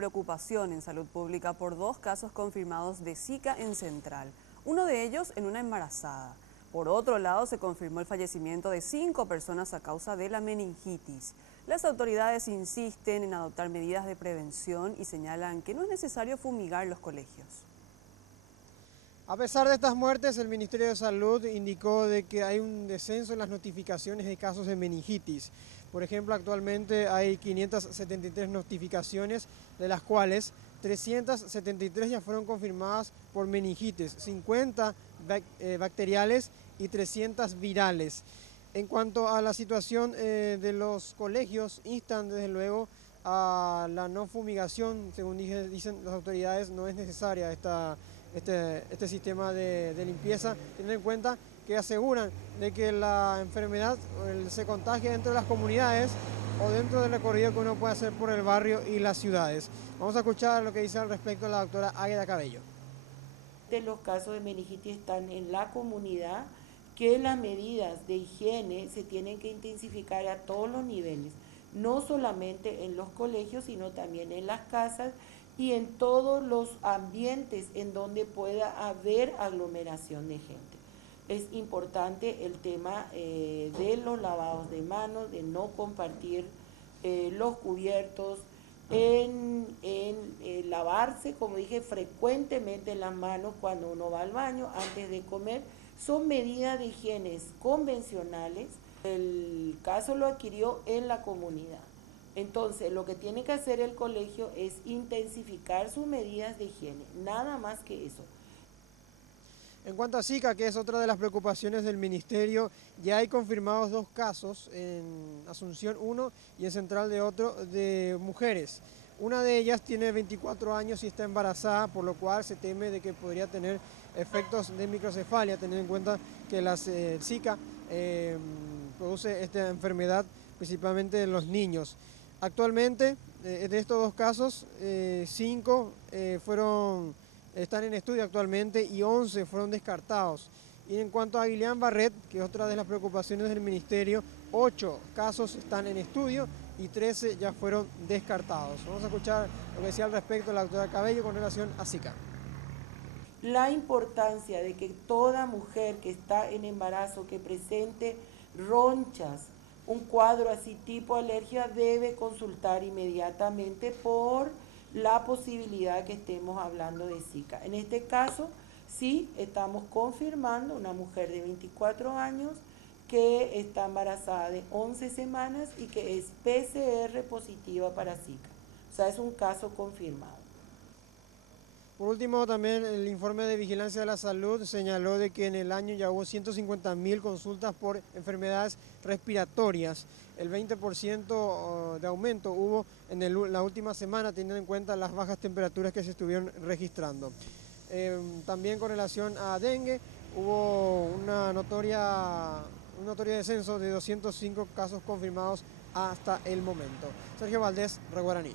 preocupación en salud pública por 2 casos confirmados de Zika en Central, uno de ellos en una embarazada. Por otro lado, se confirmó el fallecimiento de 5 personas a causa de la meningitis. Las autoridades insisten en adoptar medidas de prevención y señalan que no es necesario fumigar los colegios. A pesar de estas muertes, el Ministerio de Salud indicó de que hay un descenso en las notificaciones de casos de meningitis. Por ejemplo, actualmente hay 573 notificaciones, de las cuales 373 ya fueron confirmadas por meningitis, 50 bacteriales y 300 virales. En cuanto a la situación de los colegios, instan desde luego a la no fumigación. Según dicen las autoridades, no es necesaria este sistema de limpieza, teniendo en cuenta que aseguran de que la enfermedad se contagia dentro de las comunidades o dentro del recorrido que uno puede hacer por el barrio y las ciudades. Vamos a escuchar lo que dice al respecto la doctora Águeda Cabello. Los casos de meningitis están en la comunidad, que las medidas de higiene se tienen que intensificar a todos los niveles, no solamente en los colegios, sino también en las casas y en todos los ambientes en donde pueda haber aglomeración de gente. Es importante el tema de los lavados de manos, de no compartir los cubiertos, en lavarse, como dije, frecuentemente las manos cuando uno va al baño, antes de comer. Son medidas de higiene convencionales. El caso lo adquirió en la comunidad. Entonces, lo que tiene que hacer el colegio es intensificar sus medidas de higiene, nada más que eso. En cuanto a Zika, que es otra de las preocupaciones del Ministerio, ya hay confirmados 2 casos, en Asunción uno y en Central de otro, de mujeres. Una de ellas tiene 24 años y está embarazada, por lo cual se teme de que podría tener efectos de microcefalia, teniendo en cuenta que la Zika produce esta enfermedad principalmente en los niños. Actualmente, de estos 2 casos, 5 están en estudio actualmente y 11 fueron descartados. Y en cuanto a Guillain Barré, que es otra de las preocupaciones del Ministerio, 8 casos están en estudio y 13 ya fueron descartados. Vamos a escuchar lo que decía al respecto la doctora Cabello con relación a Zika. La importancia de que toda mujer que está en embarazo, que presente ronchas, un cuadro así tipo alergia, debe consultar inmediatamente por la posibilidad que estemos hablando de Zika. En este caso, sí, estamos confirmando una mujer de 24 años que está embarazada de 11 semanas y que es PCR positiva para Zika. O sea, es un caso confirmado. Por último, también el informe de Vigilancia de la Salud señaló de que en el año ya hubo 150.000 consultas por enfermedades respiratorias. El 20% de aumento hubo en la última semana, teniendo en cuenta las bajas temperaturas que se estuvieron registrando. También con relación a dengue, hubo un notorio descenso de 205 casos confirmados hasta el momento. Sergio Valdés, Reguaraní.